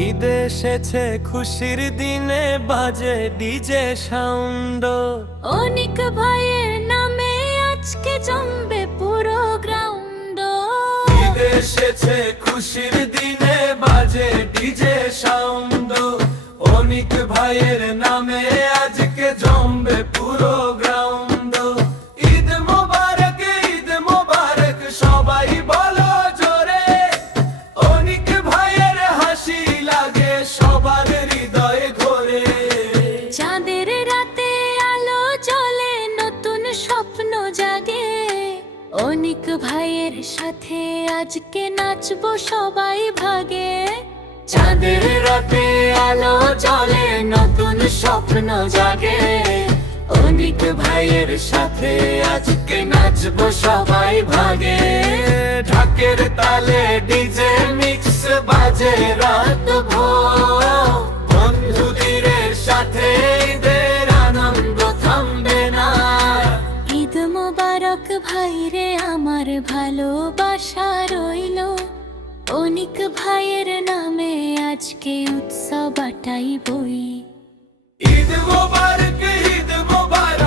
ঈদ এসেছে খুশির দিনে বাজে ডিজে সাউন্ড। অনিক ভাইয়ের নামে আজকে জমবে পুরো গ্রাউন্ড। ঈদ এসেছে খুশির দিনে বাজে ডিজে সাউন্ড। অনিক ভাইয়ের নামে আজকে জমবে পুরো গ্রাউন্ড। ঈদ মোবারক, ঈদ মোবারক সবাই বলো জোরে। অনিক ভাইয়ের হাসি লাগে সবার হৃদয়ে ঘোরে। চাঁদের রাতে আলো জ্বলে নতুন স্বপ্ন জাগে। অনিক ভাইয়ের সাথে আজকে নাচবো সবাই ভাগে। চাঁদের রাতে আলো জ্বলে নতুন স্বপ্ন জাগে। অনিক ভাইয়ের সাথে আজকে নাচবো সবাই ভাগে। ঢাকের তালে ডিজে মিক্স বাজে রাত ভোর। বন্ধুদের সাথে ঈদের আনন্দ থামবে না। ঈদ মোবারক ভাইরে আমার ভালোবাসা রইলো। অনিক ভাইয়ের নামে আজকে উৎসব আটাই বই। ঈদ মোবারক, ঈদ মোবারক